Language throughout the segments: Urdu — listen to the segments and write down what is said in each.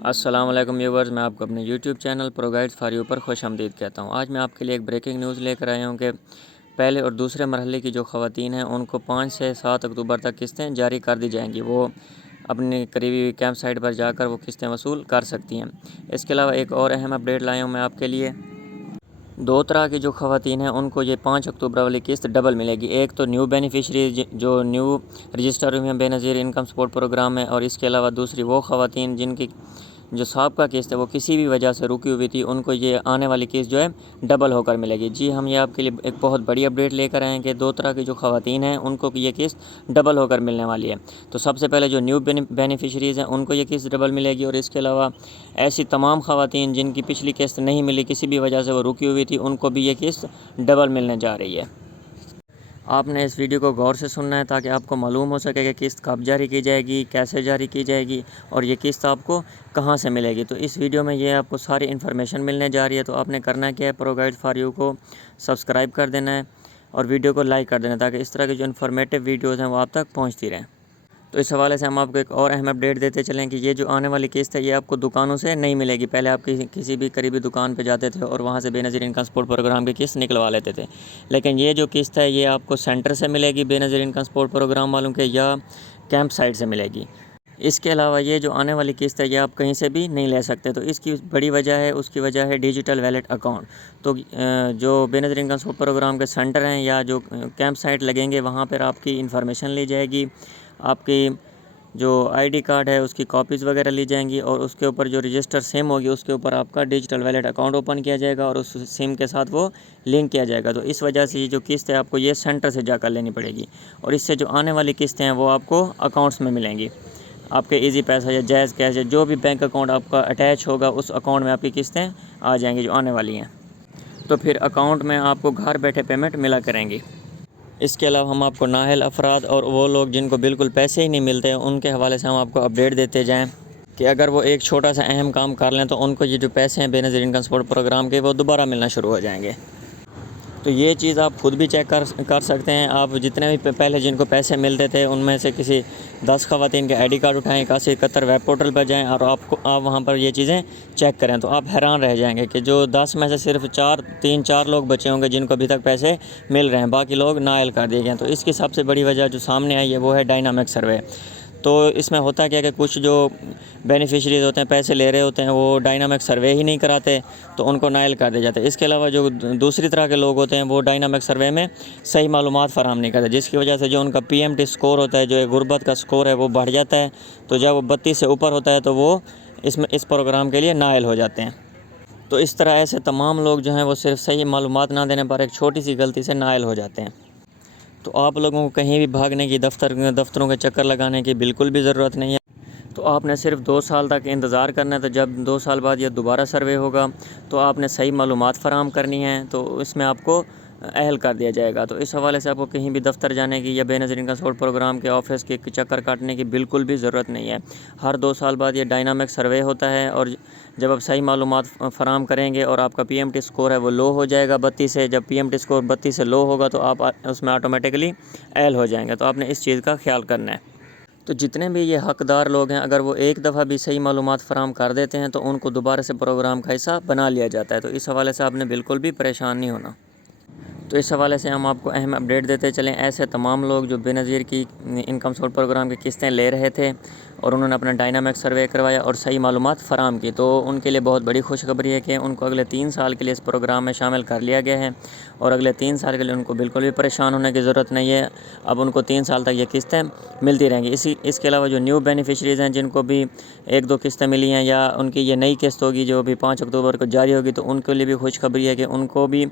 السلام علیکم ویورز، میں آپ کو اپنے YouTube channel pro guide for you پر خوش آمدید کہتا ہوں۔ آج میں آپ کے لیے ایک بریکنگ نیوز لے کر آیا ہوں کہ پہلے اور دوسرے مرحلے کی جو خواتین ہیں ان کو 5 سے 7 اکتوبر تک قسطیں جاری کر دی جائیں گی۔ وہ اپنی قریبی کیمپ سائٹ پر جا کر وہ قسطیں وصول کر سکتی ہیں۔ اس کے علاوہ ایک اور اہم اپڈیٹ لایا ہوں میں آپ کے لیے۔ 2 طرح کی جو خواتین ہیں ان کو یہ 5 اکتوبر والی قسط ڈبل ملے گی۔ ایک تو نیو بینیفیشری جو نیو رجسٹر ہوئی ہیں بے نظیر انکم سپورٹ پروگرام میں، اور اس کے علاوہ دوسری وہ خواتین جن کی جو سابقہ قسط ہے وہ کسی بھی وجہ سے رکی ہوئی تھی، ان کو یہ آنے والی قسط جو ہے ڈبل ہو کر ملے گی۔ جی ہم یہ آپ کے لیے ایک بہت بڑی اپڈیٹ لے کر آئے ہیں کہ 2 طرح کی جو خواتین ہیں ان کو یہ قسط ڈبل ہو کر ملنے والی ہے۔ تو سب سے پہلے جو نیو بینیفیشریز ہیں ان کو یہ قسط ڈبل ملے گی، اور اس کے علاوہ ایسی تمام خواتین جن کی پچھلی قسط نہیں ملی، کسی بھی وجہ سے وہ رکی ہوئی تھی، ان کو بھی یہ قسط ڈبل ملنے جا رہی ہے۔ آپ نے اس ویڈیو کو غور سے سننا ہے تاکہ آپ کو معلوم ہو سکے کہ قسط کب جاری کی جائے گی، کیسے جاری کی جائے گی، اور یہ قسط آپ کو کہاں سے ملے گی۔ تو اس ویڈیو میں یہ آپ کو ساری انفارمیشن ملنے جا رہی ہے۔ تو آپ نے کرنا کیا ہے، پرو گائیڈ فار یو کو سبسکرائب کر دینا ہے اور ویڈیو کو لائک کر دینا ہے تاکہ اس طرح کی جو انفارمیٹیو ویڈیوز ہیں وہ آپ تک پہنچتی رہیں۔ تو اس حوالے سے ہم آپ کو ایک اور اہم اپڈیٹ دیتے چلیں کہ یہ جو آنے والی قسط ہے یہ آپ کو دکانوں سے نہیں ملے گی۔ پہلے آپ کسی بھی قریبی دکان پہ جاتے تھے اور وہاں سے بے نظیر انکم سپورٹ پروگرام کی قسط نکلوا لیتے تھے، لیکن یہ جو قسط ہے یہ آپ کو سینٹر سے ملے گی بے نظیر انکم سپورٹ پروگرام والوں کے، یا کیمپ سائٹ سے ملے گی۔ اس کے علاوہ یہ جو آنے والی قسط ہے یہ آپ کہیں سے بھی نہیں لے سکتے۔ تو اس کی بڑی وجہ ہے، اس کی وجہ ہے ڈیجیٹل ویلیٹ اکاؤنٹ۔ تو جو بے نظیر انکم سپورٹ پروگرام کے سینٹر ہیں یا جو کیمپ سائٹ لگیں گے وہاں پر آپ کی انفارمیشن لی جائے گی، آپ کی جو آئی ڈی کارڈ ہے اس کی کاپیز وغیرہ لی جائیں گی، اور اس کے اوپر جو رجسٹر سم ہوگی اس کے اوپر آپ کا ڈیجیٹل ویلیٹ اکاؤنٹ اوپن کیا جائے گا اور اس سم کے ساتھ وہ لنک کیا جائے گا۔ تو اس وجہ سے یہ جو قسط ہے آپ کو یہ سینٹر سے جا کر لینی پڑے گی، اور اس سے جو آنے والی قسطیں ہیں وہ آپ کو اکاؤنٹس میں ملیں گی۔ آپ کے ایزی پیسہ یا جائز کیش یا جو بھی بینک اکاؤنٹ آپ کا اٹیچ ہوگا اس اکاؤنٹ میں آپ کی قسطیں آ جائیں گی جو آنے والی ہیں۔ تو پھر اکاؤنٹ میں آپ کو گھر بیٹھے پیمنٹ ملا کریں گی۔ اس کے علاوہ ہم آپ کو نااہل افراد اور وہ لوگ جن کو بالکل پیسے ہی نہیں ملتے ان کے حوالے سے ہم آپ کو اپڈیٹ دیتے جائیں کہ اگر وہ ایک چھوٹا سا اہم کام کر لیں تو ان کو یہ جو پیسے ہیں بے نظیر انکم سپورٹ پروگرام کے وہ دوبارہ ملنا شروع ہو جائیں گے۔ تو یہ چیز آپ خود بھی چیک کر سکتے ہیں۔ آپ جتنے بھی پہلے جن کو پیسے ملتے تھے ان میں سے کسی 10 خواتین کے آئی ڈی کارڈ اٹھائیں، 8171 ویب پورٹل پر جائیں اور آپ وہاں پر یہ چیزیں چیک کریں، تو آپ حیران رہ جائیں گے کہ جو 10 میں سے صرف 3-4 لوگ بچے ہوں گے جن کو ابھی تک پیسے مل رہے ہیں، باقی لوگ نااہل کر دیے گئے ہیں۔ تو اس کی سب سے بڑی وجہ جو سامنے آئی ہے وہ ہے ڈائنامک سروے۔ تو اس میں ہوتا کیا کہ کچھ جو بینیفیشریز ہوتے ہیں پیسے لے رہے ہوتے ہیں وہ ڈائنامک سروے ہی نہیں کراتے، تو ان کو نااہل کر دیا جاتا ہے۔ اس کے علاوہ جو دوسری طرح کے لوگ ہوتے ہیں وہ ڈائنامک سروے میں صحیح معلومات فراہم نہیں کرتے، جس کی وجہ سے جو ان کا پی ایم ٹی اسکور ہوتا ہے، جو ایک غربت کا اسکور ہے، وہ بڑھ جاتا ہے۔ تو جب وہ 32 سے اوپر ہوتا ہے تو وہ اس پروگرام کے لیے نااہل ہو جاتے ہیں۔ تو اس طرح ایسے تمام لوگ جو ہیں وہ صرف صحیح معلومات نہ دینے پر ایک چھوٹی سی غلطی سے نااہل ہو جاتے ہیں۔ تو آپ لوگوں کو کہیں بھی بھاگنے کی، دفتروں کے چکر لگانے کی بالکل بھی ضرورت نہیں ہے۔ تو آپ نے صرف 2 سال تک انتظار کرنا ہے۔ تو جب 2 سال بعد یہ دوبارہ سروے ہوگا تو آپ نے صحیح معلومات فراہم کرنی ہے، تو اس میں آپ کو اہل کر دیا جائے گا۔ تو اس حوالے سے آپ کو کہیں بھی دفتر جانے کی یا بے نظیر انکم سپورٹ پروگرام کے آفس کے چکر کاٹنے کی بالکل بھی ضرورت نہیں ہے۔ ہر 2 سال بعد یہ ڈائنامک سروے ہوتا ہے، اور جب آپ صحیح معلومات فراہم کریں گے اور آپ کا پی ایم ٹی اسکور ہے وہ لو ہو جائے گا 32 سے، جب پی ایم ٹی اسکور 32 سے لو ہوگا تو آپ اس میں آٹومیٹکلی اہل ہو جائیں گے۔ تو آپ نے اس چیز کا خیال کرنا ہے۔ تو جتنے بھی یہ حقدار لوگ ہیں اگر وہ ایک دفعہ بھی صحیح معلومات فراہم کر دیتے ہیں تو ان کو دوبارہ سے پروگرام کا حصہ بنا لیا جاتا ہے۔ تو اس حوالے سے آپ نے بالکل بھی پریشان نہیں ہونا۔ تو اس حوالے سے ہم آپ کو اہم اپڈیٹ دیتے چلیں، ایسے تمام لوگ جو بے نظیر کی انکم سپورٹ پروگرام کی قسطیں لے رہے تھے اور انہوں نے اپنا ڈائنامک سروے کروایا اور صحیح معلومات فراہم کی، تو ان کے لیے بہت بڑی خوشخبری ہے کہ ان کو اگلے 3 سال کے لیے اس پروگرام میں شامل کر لیا گیا ہے، اور اگلے 3 سال کے لیے ان کو بالکل بھی پریشان ہونے کی ضرورت نہیں ہے۔ اب ان کو 3 سال تک یہ قسطیں ملتی رہیں گی۔ اس کے علاوہ جو نیو بینیفیشریز ہیں جن کو بھی 1-2 قسطیں ملی ہیں یا ان کی یہ نئی قسط ہوگی جو بھی 5 اکتوبر کو جاری ہوگی، تو ان کے لیے بھی خوشخبری ہے کہ ان کو بھی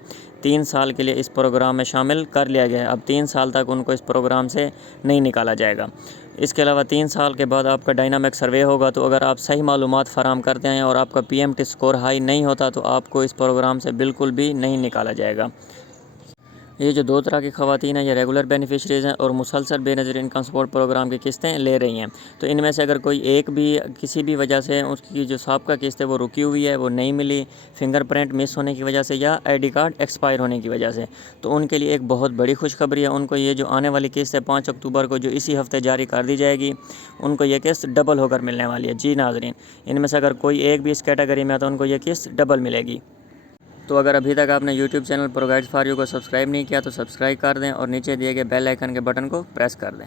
3 سال کے لیے اس پروگرام میں شامل کر لیا گیا ہے۔ اب 3 سال تک ان کو اس پروگرام سے نہیں نکالا جائے گا۔ اس کے علاوہ 3 سال کے بعد آپ کا ڈائنامک سروے ہوگا، تو اگر آپ صحیح معلومات فراہم کرتے ہیں اور آپ کا P M T score high نہیں ہوتا تو آپ کو اس پروگرام سے بالکل بھی نہیں نکالا جائے گا۔ یہ جو دو طرح کی خواتین ہیں یہ ریگولر بینیفیشریز ہیں اور مسلسل بے نظیر انکم سپورٹ پروگرام کی قسطیں لے رہی ہیں۔ تو ان میں سے اگر کوئی ایک بھی کسی بھی وجہ سے اس کی جو سابقہ قسط ہے وہ رکی ہوئی ہے، وہ نہیں ملی، فنگر پرنٹ مس ہونے کی وجہ سے یا آئی ڈی کارڈ ایکسپائر ہونے کی وجہ سے، تو ان کے لیے ایک بہت بڑی خوشخبری ہے۔ ان کو یہ جو آنے والی قسط ہے 5 اکتوبر کو جو اسی ہفتے جاری کر دی جائے گی، ان کو یہ قسط ڈبل ہو کر ملنے والی ہے۔ جی ناظرین، ان میں سے اگر کوئی ایک بھی اس کیٹیگری میں ہے تو ان کو یہ قسط ڈبل ملے گی۔ تو اگر ابھی تک آپ نے YouTube channel pro guides for you کو سبسکرائب نہیں کیا تو سبسکرائب کر دیں اور نیچے دیے گئے بیل آئیکن کے بٹن کو پریس کر دیں۔